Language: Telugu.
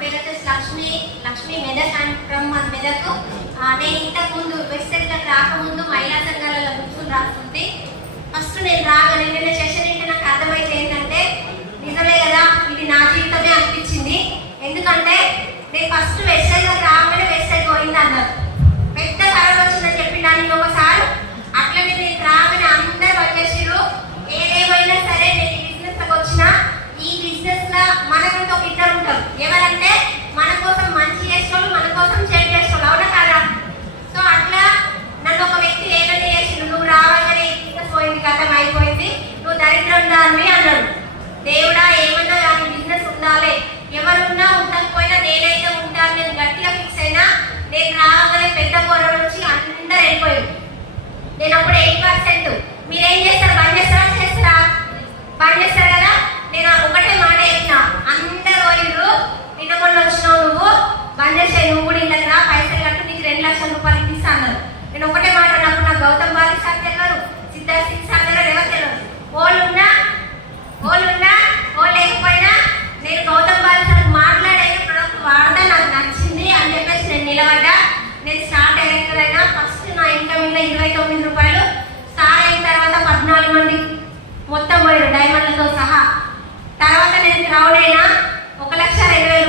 పేరు వచ్చేసి లక్ష్మి మెదక్ అండ్ ఫ్రమ్ మెదక్. నేను ఇంతకు ముందు వెబ్సైట్లకు రాకముందు మహిళా సంఘాలలో బుక్స్ రాస్తుంది. ఫస్ట్ నేను రాగానే నిన్న సెషన్ ఏంటి నాకు అర్థమైతే ఏంటంటే నిజమే కదా, ఇది నా జీవితమే అనిపించింది. ఎందుకంటే నేను ఫస్ట్ వెబ్సైట్లకు రాగానే వెబ్సైట్ పోయింది అన్నారు, పెద్ద కరోనా వచ్చిందని చెప్పి దానికి ఒకసారి అట్లనే నేను రాగానే అందరూ వచ్చేసారు. ఏదేమైనా సరే నేను ఈ బిజినెస్కి వచ్చిన ఈ బిజినెస్ లో మనకంటే ఒక ఇద్దరు ఉంటారు, ఎవరంటే మన కోసం మంచి చేసేవాళ్ళు, మన కోసం చేంజ్ చేసేవాళ్ళు, అవునా కాదా? సో అట్లా నన్ను ఒక వ్యక్తి ఏమైనా చేసిండు, నువ్వు రావాలని బిజినెస్ పోయింది, కథం అయిపోయింది, నువ్వు దరిద్రం దాన్ని అన్నాడు. దేవుడా ఏమన్నా కానీ బిజినెస్ ఉండాలి, ఎవరున్నా ఉండకపోయినా నేనైతే ఉంటాను. నేను గట్టిగా ఫిక్స్ అయినా. నేను రాగానే పెద్ద పొర నుంచి అందరూ వెళ్ళిపోయారు. నేను అప్పుడు 8%. మీరేం చేస్తారు? బంద్ చేస్తారా? చేస్తారా? బంద్ చేస్తారు కదా. నేను ఒకటే మాట చెప్పిన, అందరూ పోయిర్రు, నిన్న మొన్న వచ్చినావు నువ్వు బంద్ చేసాయి, నువ్వు కూడా ఇంటికి రా, పైసలు కట్టు, నీకు 2 లక్షల రూపాయలు ఇస్తా అన్నారు. నేను ఒకటే మాట అన్నప్పుడు నాకు గౌతమ్ బాలి సార్ తెలియదు, సిద్ధార్థ్ సింగ్ సార్ తెలియదు, ఎవరు తెలియదు. ఓళ్ళు లేకపోయినా నేను గౌతమ్ బాలి సార్ మాట్లాడే ప్రొడక్ట్ వాడదా, నాకు నచ్చింది అని చెప్పేసి నేను నిలబడ్డా. నేను స్టార్ట్ అయినా ఫస్ట్ నా ఇన్కమ్ 29 రూపాయలు. స్టార్ట్ అయిన తర్వాత 14 మంది మొత్తం పోయారు డైమండ్లతో సహా. తర్వాత నేను క్రౌడ్ అయినా 1,20,000